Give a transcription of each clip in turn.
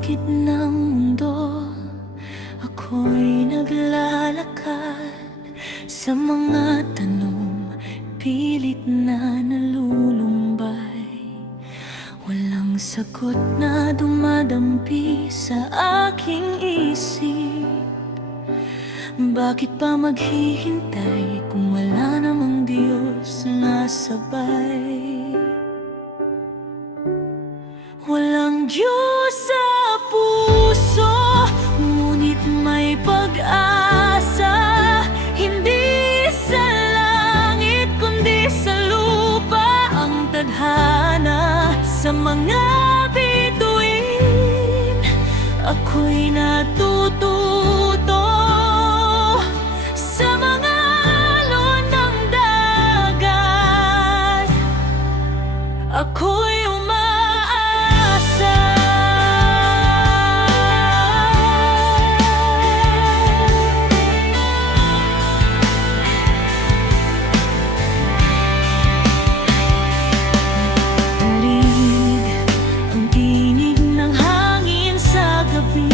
paligid ng mundo, ako'y naglalakad sa mga tanong, pilit na nalulumbay. Walang sagot na dumadampi sa aking isip. Bakit pa maghihintay kung wala namang Diyos na sabay? Walang Diyos sa puso, ngunit may pag-asa. Hindi sa langit kundi sa lupa ang tadhana. Sa mga bituin, ako'y natututo. Sa mga alon ng dagat, ako'y umaasa. Narinig ang tinig ng hangin sa gabi.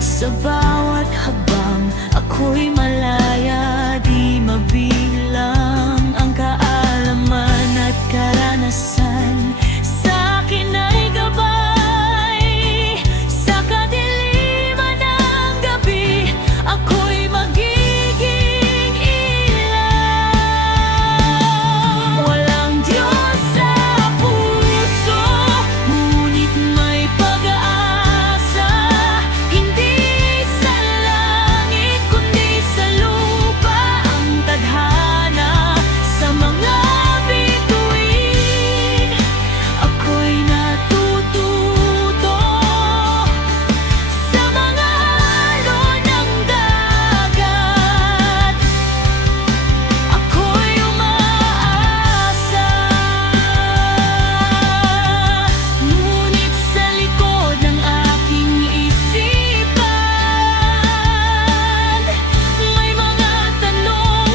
Sa bawat habang ako'y malaya, di mabilang ang kaalaman at karanasan. Sa'kin ay gabay sa kadiliman ng gabi. Ako'y magiging ilaw. Walang Diyos sa puso, ngunit may pag-asa. Hindi sa langit kundi sa lupa ang tadhana. Sa mga bituin, ako'y natututo. Sa mga alon ng dagat, ako'y umaasa. Ngunit sa likod ng aking isipan, may mga tanong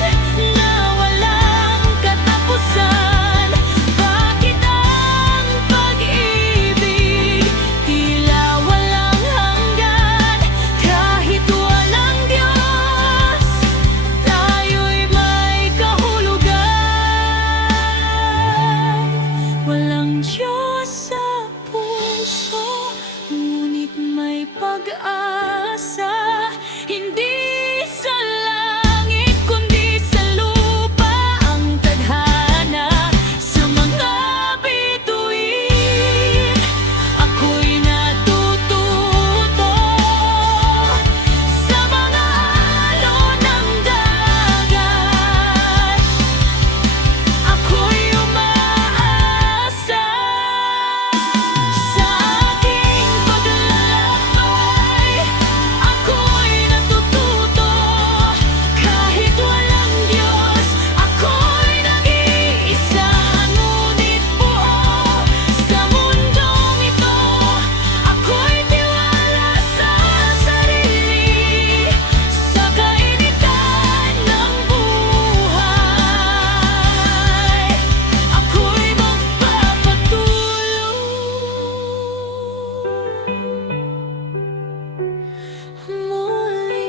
na walang katapusan. Bakit ang pag-ibig tila walang hanggan? Kahit walang Diyos, tayo'y may kahulugan. Walang Diyos sa puso, ngunit may pag-asa. Hindi sa langit kundi sa lupa ang tadhana. Sa mga bituin, ako'y natututo. Sa mga alon ng dagat, ako'y umaasa. Sa aking paglalakbay, ako'y natututo. Kahit walang Diyos, ako'y nag-iisa. Ngunit buo sa mundong ito, ako'y tiwala sa sarili. Sa kainitan ng buhay, ako'y magpapatuloy. Muli.